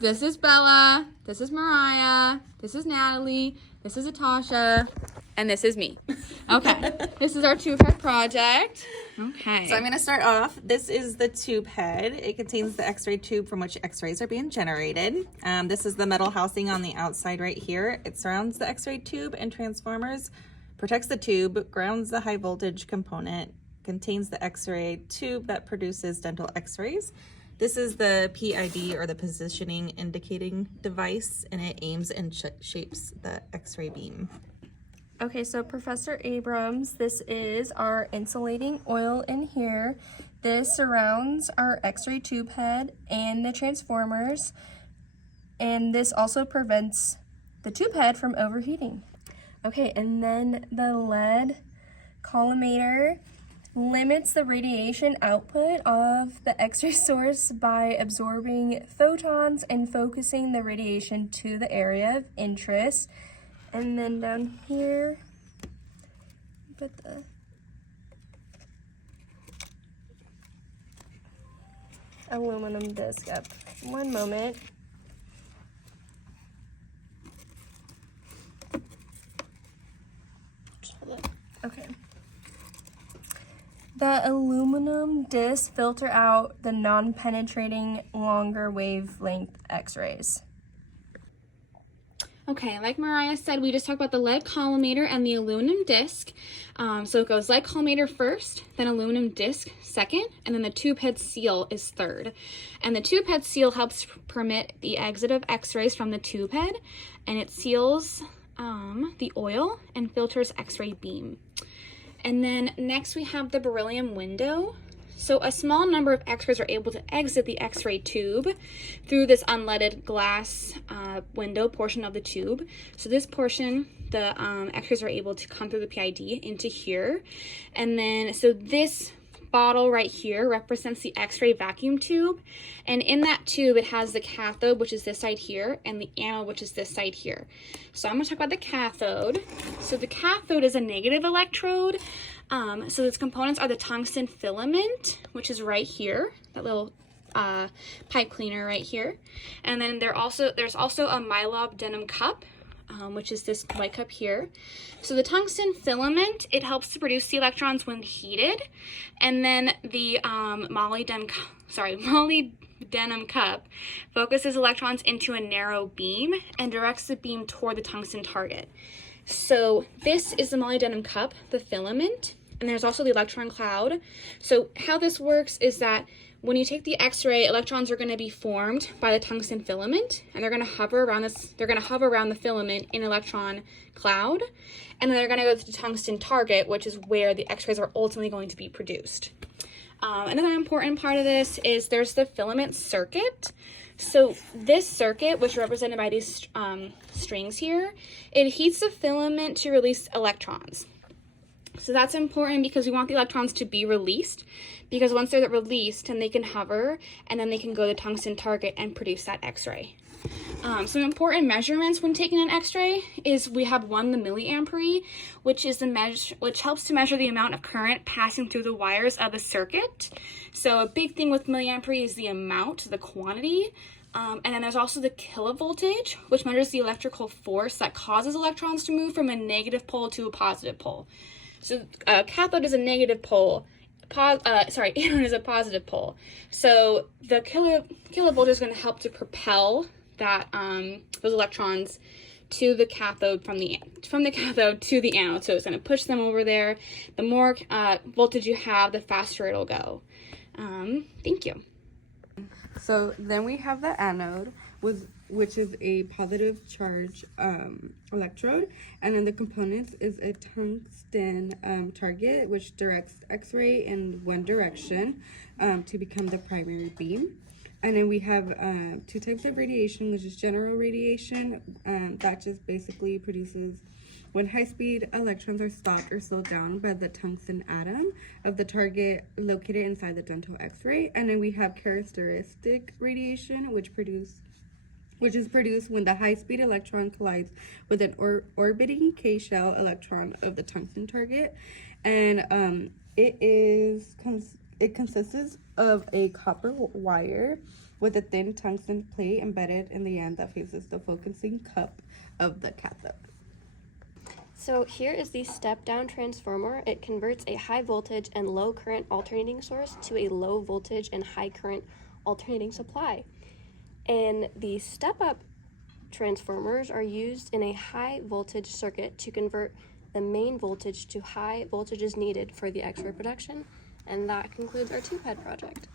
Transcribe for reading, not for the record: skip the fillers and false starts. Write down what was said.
This is Bella, this is Mariah, this is Natalie, this is Atasha, and this is me. Okay, this is our tube head project. Okay. So I'm going to start off. This is the tube head. It contains the x-ray tube from which x-rays are being generated. This is the metal housing on the outside right here. It surrounds the x-ray tube and transformers, protects the tube, grounds the high voltage component, contains the x-ray tube that produces dental x-rays. This is the PID, or the positioning indicating device, and it aims and shapes the x-ray beam. Okay, so Professor Abrams, this is our insulating oil in here. This surrounds our x-ray tube head and the transformers, and this also prevents the tube head from overheating. Okay, and then the lead collimator limits the radiation output of the x-ray source by absorbing photons and focusing the radiation to the area of interest. And then down here, put the aluminum disc up. One moment. Just hold it. Okay. The aluminum disc filter out the non-penetrating longer wavelength x-rays. Okay, like Mariah said, we just talked about the lead collimator and the aluminum disc. So it goes lead collimator first, then aluminum disc second, and then the tube head seal is third. And the tube head seal helps permit the exit of x-rays from the tube head, and it seals the oil and filters x-ray beam. And then next we have the beryllium window. So a small number of x-rays are able to exit the x-ray tube through this unleaded glass window portion of the tube. So this portion, the x-rays are able to come through the PID into here. And then, so this bottle right here represents the x-ray vacuum tube. And in that tube, it has the cathode, which is this side here, and the anode, which is this side here. So I'm gonna talk about the cathode. So the cathode is a negative electrode. So its components are the tungsten filament, which is right here, that little pipe cleaner right here. And then there's also a molybdenum cup, which is this white cup here. So the tungsten filament, it helps to produce the electrons when heated. And then the molybdenum cup focuses electrons into a narrow beam and directs the beam toward the tungsten target. So this is the molybdenum cup, the filament. And there's also the electron cloud. So how this works is that when you take the x-ray, electrons are going to be formed by the tungsten filament, and they're going to hover around the filament in electron cloud, and then they're going to go to the tungsten target, which is where the x-rays are ultimately going to be produced. Another important part of this is there's the filament circuit. So this circuit, which is represented by these strings here, it heats the filament to release electrons. So that's important because we want the electrons to be released, because once they're released, then they can hover and then they can go to the tungsten target and produce that x-ray. Some important measurements when taking an x-ray is we have the milliampere, which helps to measure the amount of current passing through the wires of a circuit. So a big thing with milliampere is the amount, the quantity. And then there's also the kilovoltage, which measures the electrical force that causes electrons to move from a negative pole to a positive pole. So cathode is a negative pole, anode is a positive pole. So the kilovolt is going to help to propel that those electrons to the cathode, from the cathode to the anode. So it's going to push them over there. The more voltage you have, the faster it'll go. Thank you. So then we have the anode, which is a positive charge electrode, and then the components is a tungsten target, which directs X-ray in one direction to become the primary beam. And then we have two types of radiation, which is general radiation, that just basically produces when high-speed electrons are stopped or slowed down by the tungsten atom of the target located inside the dental X-ray. And then we have characteristic radiation, which is produced when the high-speed electron collides with an orbiting K-shell electron of the tungsten target. And it consists of a copper wire with a thin tungsten plate embedded in the end that faces the focusing cup of the cathode. So here is the step-down transformer. It converts a high voltage and low current alternating source to a low voltage and high current alternating supply. And the step-up transformers are used in a high voltage circuit to convert the main voltage to high voltages needed for the X-ray production. And that concludes our tube head project.